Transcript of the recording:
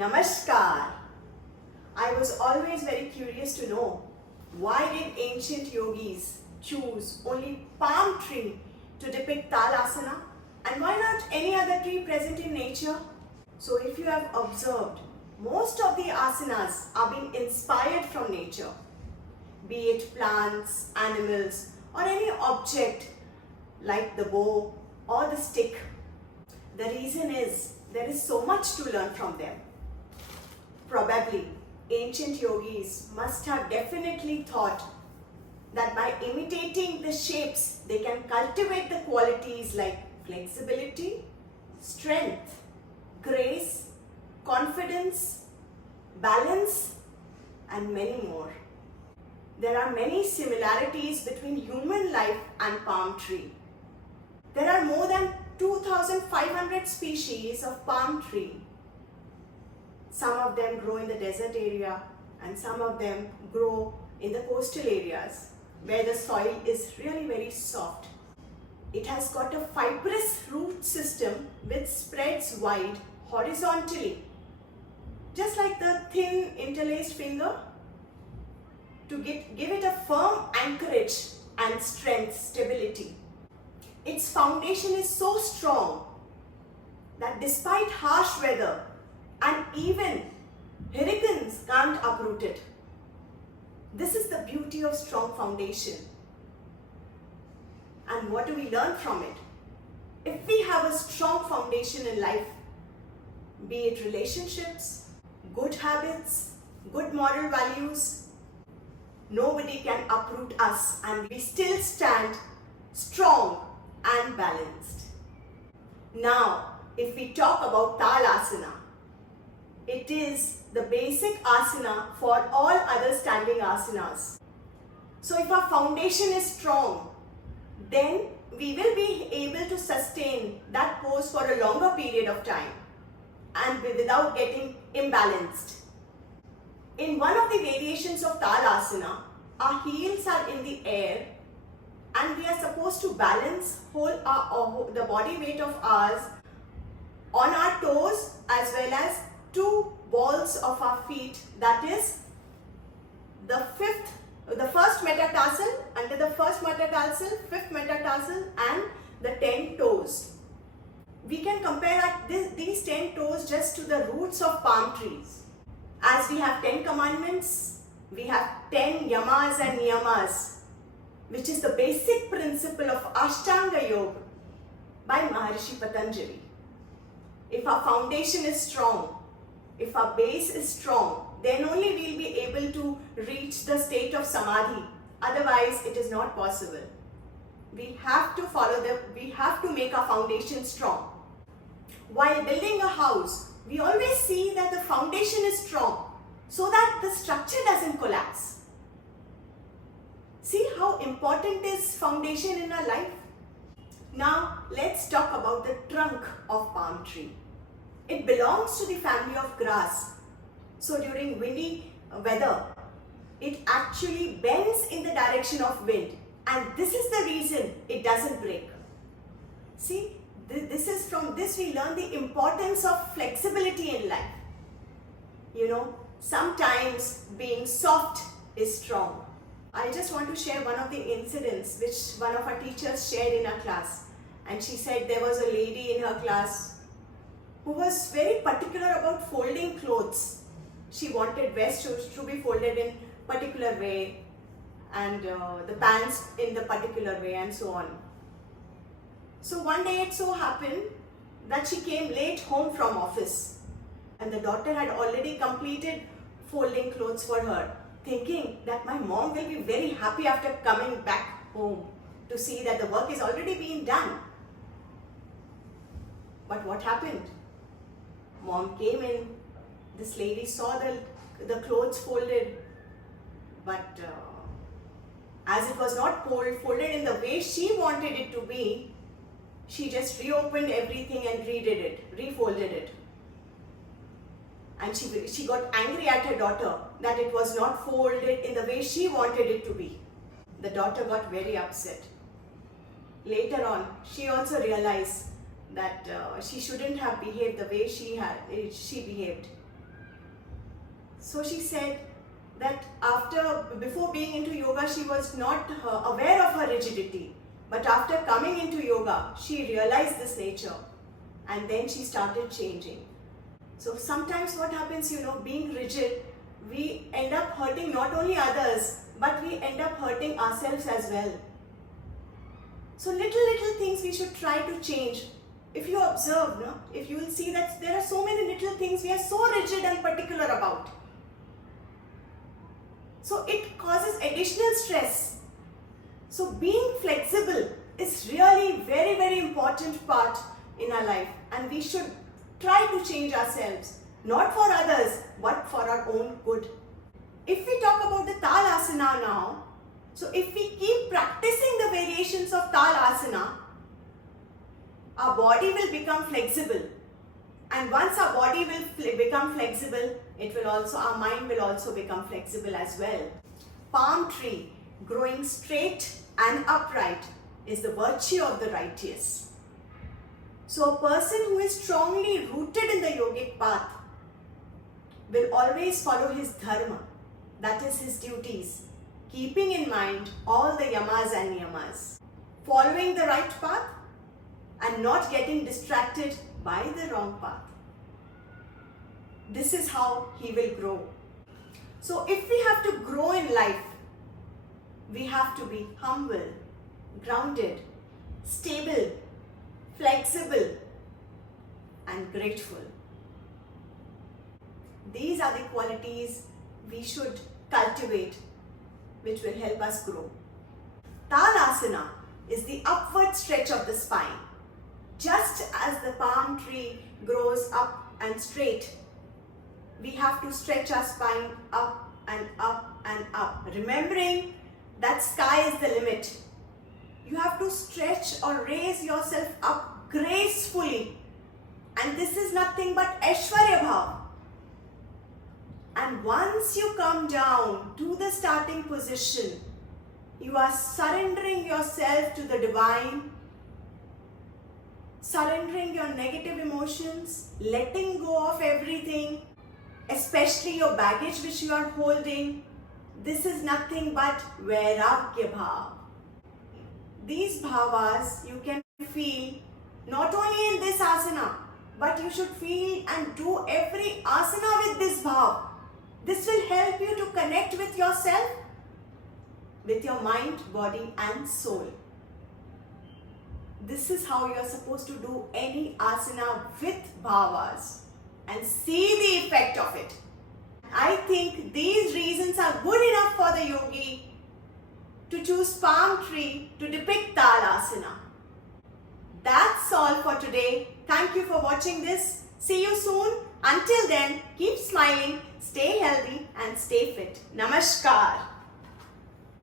Namaskar. I was always very curious to know why did ancient yogis choose only palm tree to depict Talasana and why not any other tree present in nature? So if you have observed, most of the asanas are being inspired from nature, be it plants, animals or any object like the bow or the stick. The reason is there is so much to learn from them. Probably ancient yogis must have definitely thought that by imitating the shapes they can cultivate the qualities like flexibility, strength, grace, confidence, balance and many more. There are many similarities between human life and palm tree. There are more than 2,500 species of palm tree. Some of them grow in the desert area and some of them grow in the coastal areas where the soil is really very soft. It has got a fibrous root system which spreads wide horizontally, just like the thin interlaced finger, to give it a firm anchorage and strength, stability. Its foundation is so strong that despite harsh weather and even hurricanes can't uproot it. This is the beauty of strong foundation. And what do we learn from it? If we have a strong foundation in life, be it relationships, good habits, good moral values, nobody can uproot us and we still stand strong and balanced. Now, if we talk about Talasana, it is the basic asana for all other standing asanas. So if our foundation is strong, then we will be able to sustain that pose for a longer period of time and without getting imbalanced. In one of the variations of Talasana, our heels are in the air and we are supposed to balance the body weight of ours on our toes as well as two balls of our feet, that is the first metatarsal, under the first metatarsal, fifth metatarsal and the 10 toes. We can compare these 10 toes just to the roots of palm trees. As we have 10 commandments, we have 10 yamas and niyamas, which is the basic principle of Ashtanga Yoga by Maharishi Patanjali. If our foundation is strong, if our base is strong, then only we will be able to reach the state of Samadhi. Otherwise, it is not possible. We have to make our foundation strong. While building a house, we always see that the foundation is strong so that the structure doesn't collapse. See how important is foundation in our life? Now, let's talk about the trunk of palm tree. It belongs to the family of grass. So during windy weather, it actually bends in the direction of wind. And this is the reason it doesn't break. See, from this we learn the importance of flexibility in life. You know, sometimes being soft is strong. I just want to share one of the incidents which one of our teachers shared in our class. And she said there was a lady in her class who was very particular about folding clothes. She wanted vest to be folded in particular way and the pants in the particular way and so on. So one day it so happened that she came late home from office and the daughter had already completed folding clothes for her, thinking that my mom will be very happy after coming back home to see that the work is already being done. But what happened? Mom came in, this lady saw the clothes folded, but as it was not folded in the way she wanted it to be, she just reopened everything and refolded it. And she got angry at her daughter that it was not folded in the way she wanted it to be. The daughter got very upset. Later on, she also realized that she shouldn't have behaved the way she behaved. So she said that before being into yoga, she was not aware of her rigidity. But after coming into yoga, she realized this nature, and then she started changing. So sometimes what happens, being rigid, we end up hurting not only others, but we end up hurting ourselves as well. So little things we should try to change. If you observe, if you will see that there are so many little things we are so rigid and particular about. So it causes additional stress. So being flexible is really very important part in our life, and we should try to change ourselves, not for others, but for our own good. If we talk about the Talasana now, so if we keep practicing the variations of Talasana, our body will become flexible. And once our body will become flexible, our mind will also become flexible as well. Palm tree growing straight and upright is the virtue of the righteous. So a person who is strongly rooted in the yogic path will always follow his dharma, that is his duties, keeping in mind all the yamas and niyamas, following the right path and not getting distracted by the wrong path. This is how he will grow. So if we have to grow in life, we have to be humble, grounded, stable, flexible, and grateful. These are the qualities we should cultivate, which will help us grow. Talasana is the upward stretch of the spine. Just as the palm tree grows up and straight, we have to stretch our spine up and up and up, remembering that sky is the limit. You have to stretch or raise yourself up gracefully, and this is nothing but Aishwarya Bhav. And once you come down to the starting position, you are surrendering yourself to the divine, surrendering your negative emotions, letting go of everything, especially your baggage which you are holding. This is nothing but Vairagya Bhav. These bhavas you can feel not only in this asana, but you should feel and do every asana with this bhav. This will help you to connect with yourself, with your mind, body and soul. This is how you are supposed to do any asana with bhavas and see the effect of it. I think these reasons are good enough for the yogi to choose palm tree to depict Talasana. That's all for today. Thank you for watching this. See you soon. Until then, keep smiling, stay healthy and stay fit. Namaskar.